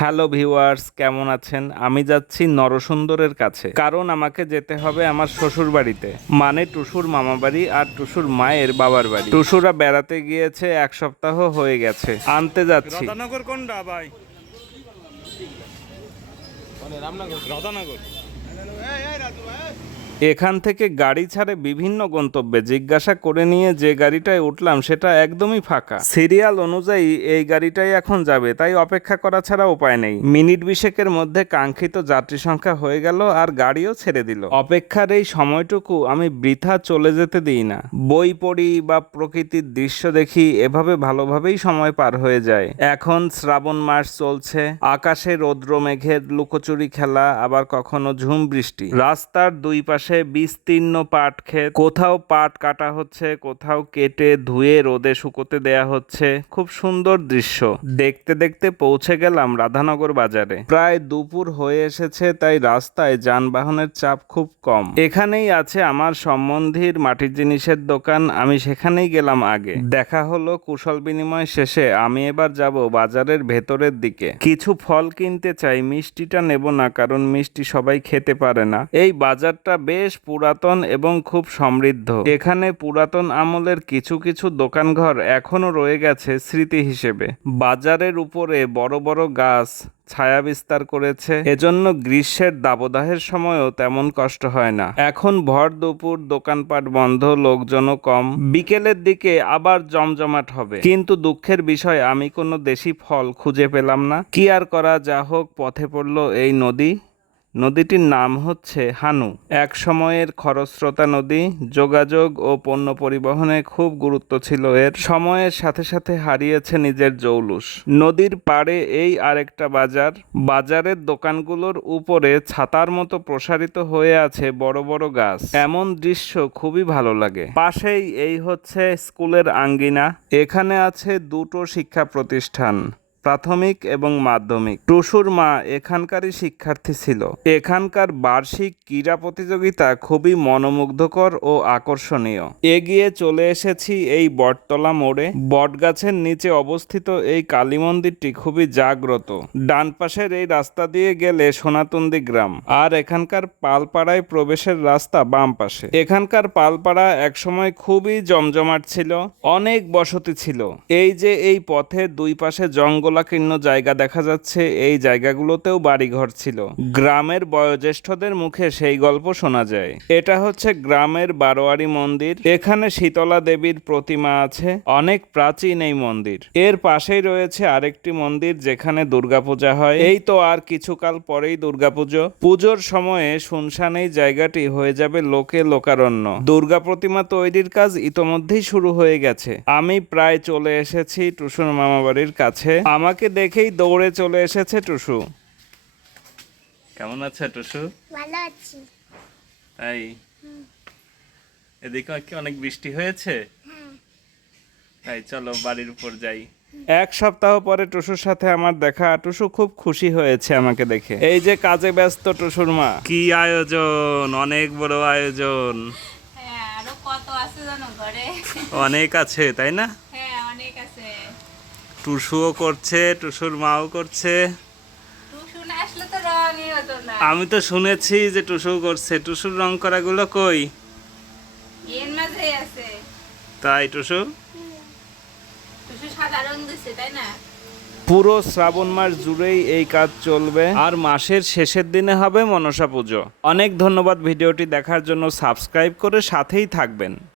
Hello viewers, কেমন আছেন? আমি যাচ্ছি নরসুন্দরের কাছে, কারণ আমাকে যেতে হবে আমার শ্বশুর বাড়িতে, মানে টুসুর মামা বাড়ি আর টুসুর মায়ের বাবার বাড়ি। টুসুরা বেড়াতে গিয়েছে, 1 সপ্তাহ হয়ে গেছে, আনতে যাচ্ছি। রাধানগর কোনটা ভাই? রাধানগর। এখান থেকে গাড়ি ছাড়ে বিভিন্ন গন্তব্যে, জিজ্ঞাসা করে নিয়ে যে গাড়িটায় উঠলাম সেটা একদমই ফাঁকা। সিরিয়াল অনুযায়ী এই গাড়িটাই এখন যাবে, তাই অপেক্ষা করা ছাড়া উপায় নেই। মিনিট 20-এর মধ্যে কাঙ্ক্ষিত যাত্রী সংখ্যা হয়ে গেল আর গাড়িও ছেড়ে দিল। অপেক্ষার এই সময়টুকু আমি বৃথা চলে যেতে দিই না। বই পড়ি বা প্রকৃতির দৃশ্য দেখি, এভাবে ভালোভাবেই সময় পার হয়ে যায়। এখন শ্রাবণ মাস চলছে, আকাশে রৌদ্র মেঘের লুকোচুরি খেলা, আবার কখনো ঝুম বৃষ্টি। রাস্তার দুই পাশে বিস্তীর্ণ পাট ক্ষেত, কোথাও পাট কাটা হচ্ছে, কোথাও কেটে ধুয়ে রোদে শুকোতে দেয়া হচ্ছে। খুব সুন্দর দৃশ্য। দেখতে দেখতে পৌঁছে গেলাম রাধানগর বাজারে। প্রায় দুপুর হয়ে এসেছে, তাই রাস্তায় যানবাহনের চাপ খুব কম। এখানেই আছে আমার সম্বন্ধীর মাটির জিনিসের দোকান, আমি সেখানেই গেলাম আগে। দেখা হলো কুশল বিনিময় শেষে। আমি এবার যাব বাজারের ভেতরের দিকে। কিছু ফল কিনতে চাই, মিষ্টিটা নেব না, কারণ মিষ্টি সবাই খেতে পারে না। এই বাজারটা বেশ পুরাতন এবং খুব সমৃদ্ধ। এখানে পুরাতন আমলের কিছু কিছু দোকানঘর এখনো রয়ে গেছে স্মৃতি হিসেবে। বাজারের উপরে বড় বড় গাছ ছায়া বিস্তার করেছে, এজন্য গ্রীষ্মের দাবদাহের সময়ও তেমন কষ্ট হয় না। এখন ভর দুপুর, দোকানপাট বন্ধ, লোকজনও কম। বিকেলের দিকে আবার জমজমাট হবে, কিন্তু দুঃখের বিষয় আমি কোনো দেশি ফল খুঁজে পেলাম না। কি আর করা, যা হোক, পথে পড়লো এই নদী। নদীটির নাম হচ্ছে হানু। এক সময়ের খরস্রোতা নদী, যোগাযোগ ও পণ্য পরিবহনে খুব গুরুত্ব ছিল এর। সময়ের সাথে সাথে হারিয়েছে নিজের জৌলুস। নদীর পাড়ে এই আরেকটা বাজার। বাজারের দোকানগুলোর উপরে ছাতার মতো প্রসারিত হয়ে আছে বড় বড় গাছ। এমন দৃশ্য খুবই ভালো লাগে। পাশেই এই হচ্ছে স্কুলের আঙ্গিনা। এখানে আছে দুটো শিক্ষা প্রতিষ্ঠান, প্রাথমিক এবং মাধ্যমিক। টুসুর মা এখানকারই শিক্ষার্থী ছিল। এখানকার বার্ষিক ক্রীড়া প্রতিযোগিতা খুবই মনোমুগ্ধকর ও আকর্ষণীয়। এগিয়ে চলে এসেছি এই বটতলা মোড়ে। বটগাছের নিচে অবস্থিত এই কালী মন্দিরটি খুবই জাগ্রত। ডান পাশের এই রাস্তা দিয়ে গেলে সোনাতুন্দি গ্রাম, আর এখানকার পালপাড়ায় প্রবেশের রাস্তা বাম পাশে। এখানকার পালপাড়া একসময় খুবই জমজমাট ছিল, অনেক বসতি ছিল। এই যে এই পথের দুই পাশে জঙ্গলাকীর্ণ জায়গা দেখা যাচ্ছে, এই জায়গাগুলোতেও বাড়িঘর ছিল। গ্রামের বয়োজ্যেষ্ঠদের মুখে সেই গল্প শোনা যায়। এটা হচ্ছে গ্রামের বারোয়ারি মন্দির। এখানে শীতলা দেবীর প্রতিমা আছে, অনেক প্রাচীন এই মন্দির। এর পাশেই রয়েছে আরেকটি মন্দির যেখানে দুর্গাপূজা হয়। এই তো আর কিছুকাল পরেই দুর্গাপুজো। পুজোর সময়ে শুনশান এই জায়গাটি হয়ে যাবে লোকে লোকারণ্য। দুর্গা প্রতিমা তৈরির কাজ ইতোমধ্যেই শুরু হয়ে গেছে। আমি প্রায় চলে এসেছি টুসুর মামা বাড়ির কাছে। আমাকে দেখেই দৌড়ে চলে এসেছে টুসু। কেমন আছে টুসু? ভালো আছি। তাই? এদিকে কি অনেক বৃষ্টি হয়েছে? তাই চলো বাড়ির উপর যাই। 1 সপ্তাহ পরে টুসুর সাথে আমার দেখা। টুসু খুব খুশি হয়েছে আমাকে দেখে। এই যে কাজে ব্যস্ত টুসুর মা। কি আয়োজন, অনেক বড় আয়োজন। হ্যাঁ, আরো কত আছে জানো ঘরে? অনেক আছে, তাই না? হ্যাঁ, অনেক আছে। টুসুও করছে, টুসুর মাও করছে। টুসু না আসলে তো রঙই হতো না। আমি তো শুনেছি যে টুসু করছে। টুসুর রং করাগুলো কই? এর মাঝেই আছে। তাই টুসু? টুসু সাদা রং দিছে, তাই না? পুরো শ্রাবণ মাস জুড়েই এই কাজ চলবে, আর মাসের শেষের দিনে হবে মনসা পুজো। অনেক ধন্যবাদ ভিডিওটি দেখার জন্য। সাবস্ক্রাইব করে সাথেই থাকবেন।